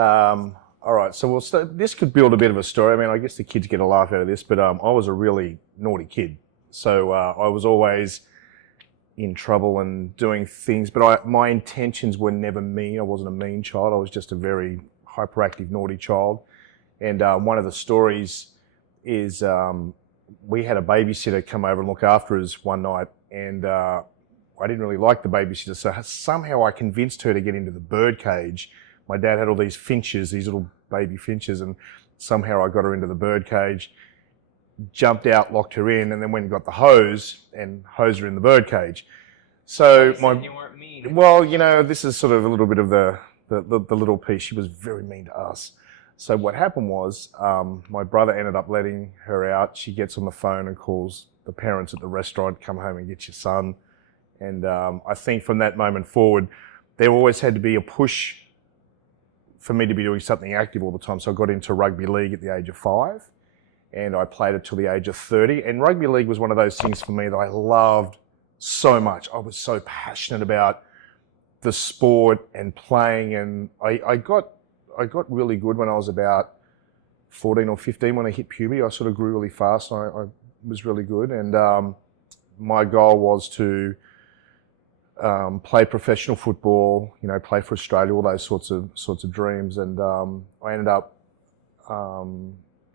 All right, so we'll start. This could build a bit of a story. I mean, I guess the kids get a laugh out of this, but I was a really naughty kid. So I was always in trouble and doing things, but my intentions were never mean. I wasn't a mean child. I was just a very hyperactive, naughty child. And one of the stories is we had a babysitter come over and look after us one night, and I didn't really like the babysitter, so somehow I convinced her to get into the bird cage. My dad had all these finches, these little baby finches, and somehow I got her into the bird cage, jumped out, locked her in, and then went and got the hose and hosed her in the bird cage. So you weren't mean. Well, you know, this is sort of a little bit of the little piece. She was very mean to us. So what happened was my brother ended up letting her out. She gets on the phone and calls the parents at the restaurant, come home and get your son. And I think from that moment forward, there always had to be a push for me to be doing something active all the time. So I got into rugby league at the age of 5, and I played it till the age of 30. And rugby league was one of those things for me that I loved so much. I was so passionate about the sport and playing, and I got really good when I was about 14 or 15 when I hit puberty. I sort of grew really fast. I was really good, and my goal was to play professional football, you know, play for Australia, all those sorts of dreams. And I ended up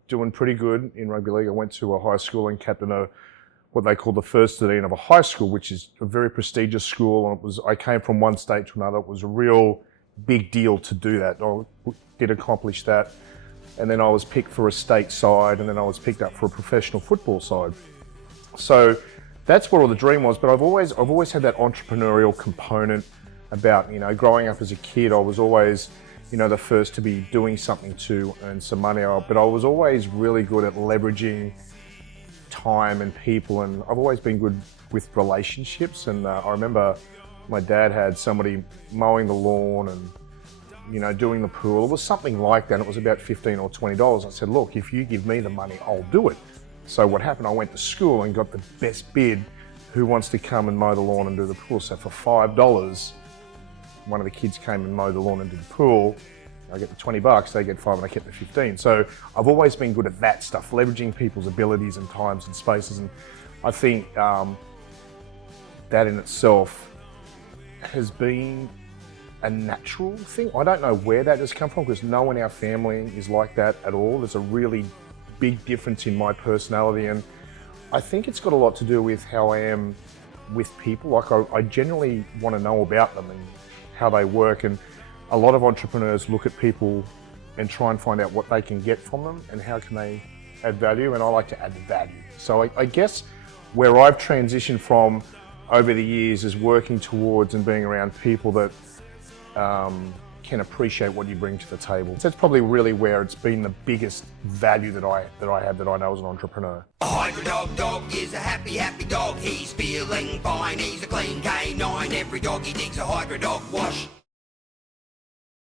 doing pretty good in rugby league. I went to a high school and captained what they call the first 13 of a high school, which is a very prestigious school. And I came from one state to another. It was a real big deal to do that. I did accomplish that. And then I was picked for a state side, and then I was picked up for a professional football side. So that's what all the dream was. But I've always had that entrepreneurial component about, you know, growing up as a kid. I was always, you know, the first to be doing something to earn some money. But I was always really good at leveraging time and people, and I've always been good with relationships. And I remember my dad had somebody mowing the lawn and, you know, doing the pool. It was something like that. It was about $15 or $20. I said, look, if you give me the money, I'll do it. So what happened, I went to school and got the best bid. Who wants to come and mow the lawn and do the pool? So for $5, one of the kids came and mowed the lawn and did the pool. I get the $20, they get 5, and I kept the 15. So I've always been good at that stuff, leveraging people's abilities and times and spaces. And I think that in itself has been a natural thing. I don't know where that has come from, because no one in our family is like that at all. There's a really big difference in my personality, and I think it's got a lot to do with how I am with people. Like I genuinely want to know about them and how they work, and a lot of entrepreneurs look at people and try and find out what they can get from them and how can they add value, and I like to add value. So I guess where I've transitioned from over the years is working towards and being around people that can appreciate what you bring to the table. So that's probably really where it's been the biggest value that I have, that I know as an entrepreneur. A HydroDog dog is a happy dog. He's feeling fine. He's a clean K9. Every dog he digs a HydroDog wash.